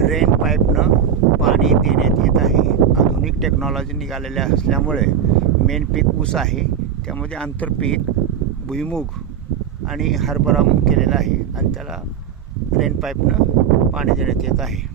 Rain पाईपनं पाणी देण्यात येत आहे. आधुनिक टेक्नॉलॉजी निघालेल्या असल्यामुळे मेन पीक ऊस आहे, त्यामध्ये आंतरपीक भुईमूग आणि हरभरा केलेला आहे आणि त्याला रेन पाईपनं पाणी देण्यात येत आहे.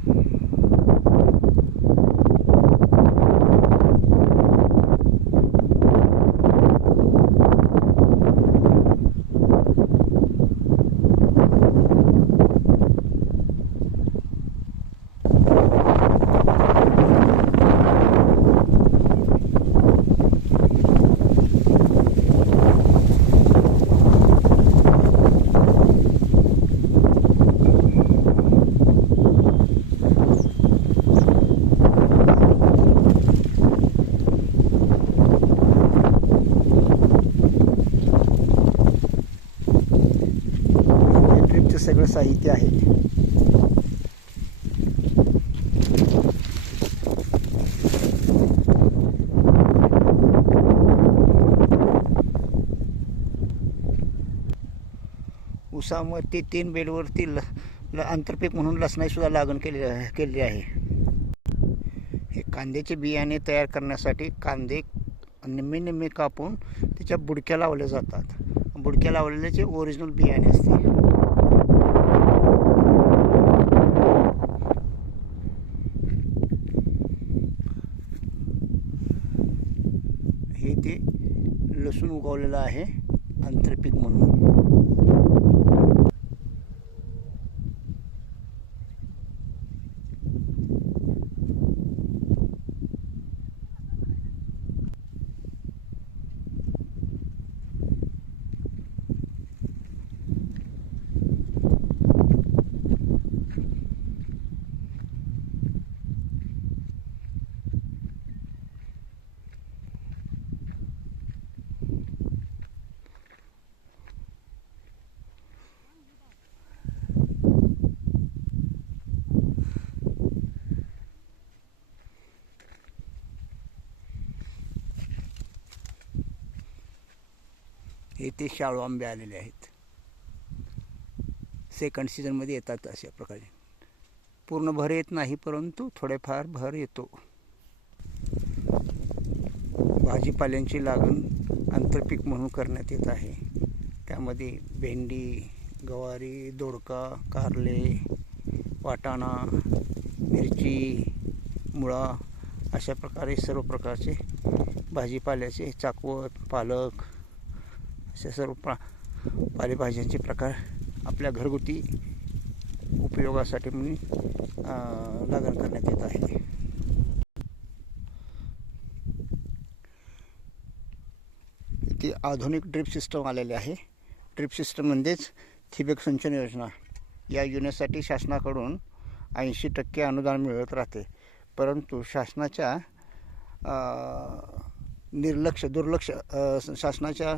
सगळं साहित्य आहे. ऊसामध्ये 3 बेडवरती आंतरपीक म्हणून लसणाची सुद्धा लागण केलेली आहे. हे कांद्याचे बियाणे तयार करण्यासाठी कांदे निम्मे कापून त्याच्या बुडक्या लावल्या जातात. बुडक्या लावलेल्याचे ओरिजिनल बियाणे असते. हे ते लसूण उगवलेलं आहे आंतरपीक म्हणून. हे ते शाळू आंबे आलेले आहेत. सेकंड सीझनमध्ये येतात अशा प्रकारे. पूर्ण भर येत नाही, परंतु थोडेफार भर येतो. भाजीपाल्यांची लागण आंतरपीक म्हणून करण्यात येत आहे. त्यामध्ये भेंडी, गवारी, दोडका, कारले, वाटाणा, मिरची, मुळा अशा प्रकारे सर्व प्रकारचे भाजीपाल्याचे, चाकवत, पालक अशा सर्व पालेभाज्यांचे प्रकार आपल्या घरगुती उपयोगासाठी म्हणून लागण करण्यात येत आहे. इथे आधुनिक ड्रिप सिस्टम आलेले आहे. ड्रिप सिस्टम म्हणजेच ठिबक सिंचन योजना. या योजनेसाठी शासनाकडून 80% अनुदान मिळत राहते, परंतु शासनाच्या दुर्लक्ष शासनाच्या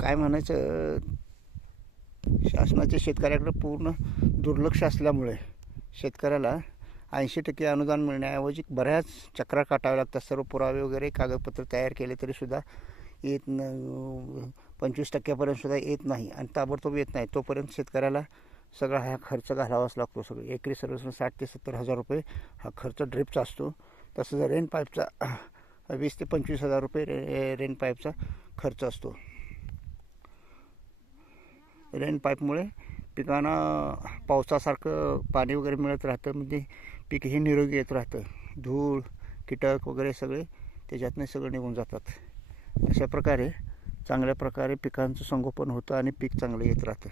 काय म्हणायचं, शासनाच्या शेतकऱ्याकडे पूर्ण दुर्लक्ष असल्यामुळे शेतकऱ्याला 80% अनुदान मिळण्याऐवजी बऱ्याच चक्रा काटाव्या लागतात. सर्व पुरावे वगैरे कागदपत्र तयार केले तरीसुद्धा येत 25% सुद्धा येत नाही आणि ताबडतोब येत नाही. तोपर्यंत शेतकऱ्याला सगळा हा खर्च घालावाच लागतो. सगळं एकरी सर्व 60,000 ते 70,000 रुपये हा खर्च ड्रिपचा असतो. तसं जर रेन पाईपचा 20,000 ते 25,000 रुपये रेन पाईपचा खर्च असतो. रेन पाईपमुळे पिकांना पावसासारखं पाणी वगैरे मिळत राहतं, म्हणजे पीक हे निरोगी येत राहतं. धूळ, कीटक वगैरे सगळे त्याच्यातनं सगळं निघून जातात. अशा प्रकारे चांगल्या प्रकारे पिकांचं संगोपन होतं आणि पीक चांगलं येत राहतं.